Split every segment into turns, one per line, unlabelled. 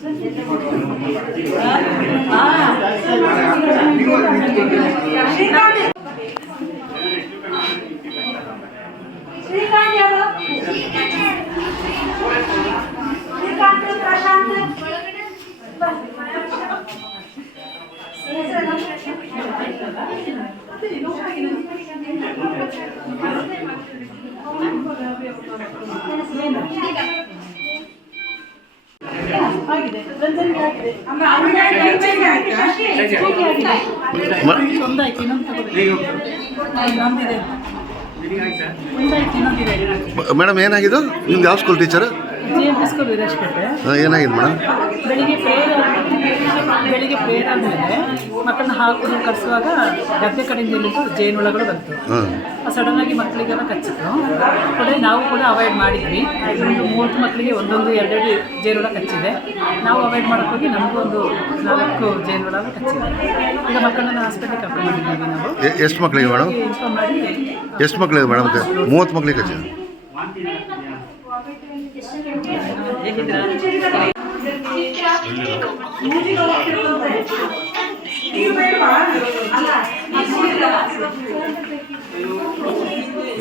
శ్రీకాంత్ శ్రీకాంత్ యాదవ్ శ్రీకాంత్
ప్రశాంత్
ಒಂದಾಯ್ತು
ಮೇಡಮ್ ಏನಾಗಿದ್ದು? ನಿಮ್ದು ಯಾವ ಸ್ಕೂಲ್ ಟೀಚರ್ ಏನಾಗಿದೆ ಮೇಡಮ್?
ಬೆಳಿಗ್ಗೆ ಪ್ರೇಯರ್ ಬೆಳಿಗ್ಗೆ ಪ್ರೇಯರ್ ಆದಮೇಲೆ ಮಕ್ಕಳನ್ನ ಹಾಕೊಂಡು ಕರೆಸುವಾಗ ಗದ್ದೆ ಕಡೆಯಿಂದ ಇಲ್ಲಿದ್ದು ಜೇನುಳಗಳು ಬಂತು.
ಆ
ಸಡನ್ ಆಗಿ ಮಕ್ಕಳಿಗೆಲ್ಲ ಕಚ್ಚಿತ್ತು ಕೂಡ ನಾವು ಕೂಡ ಅವಾಯ್ಡ್ ಮಾಡಿದ್ವಿ. ಒಂದು ಮೂವತ್ತು ಮಕ್ಕಳಿಗೆ ಒಂದೊಂದು ಎರಡೆರಡು ಜೇನುಳ ಕಚ್ಚಿದೆ. ನಾವು ಅವಾಯ್ಡ್ ಮಾಡೋಕ್ಕೋಗಿ ನಮಗೂ ಒಂದು ನಾಲ್ಕು ಜೇನುಳ ಕಚ್ಚಿದೆ ಈಗ ಮಕ್ಕಳನ್ನ ಹಾಸ್ಪಿಟ್ಲಿಗೆ ಕರ್ಕೊಂಡು ಬಂದಿದ್ದೀವಿ ನಾವು.
ಎಷ್ಟು ಮಕ್ಕಳಿಗೆ ಮೇಡಮ್?
ಇನ್ಫಾರ್ಮ್ ಮಾಡಿ
ಎಷ್ಟು ಮಕ್ಕಳಿಗೆ ಮೇಡಮ್ ಮೂವತ್ತು ಮಕ್ಕಳಿಗೆ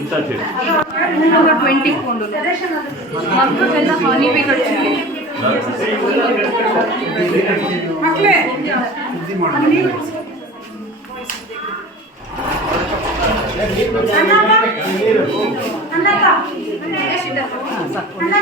ಕಚ್ಚಿ
ಟ್ವೆಂಟಿ ಕೊಂಡು ಮಕ್ಕಳೆಲ್ಲ ಹಾನಿ ಕಟ್ಟಿ
ಅನ್ನಕ್ಕ ಅನ್ನಕ್ಕ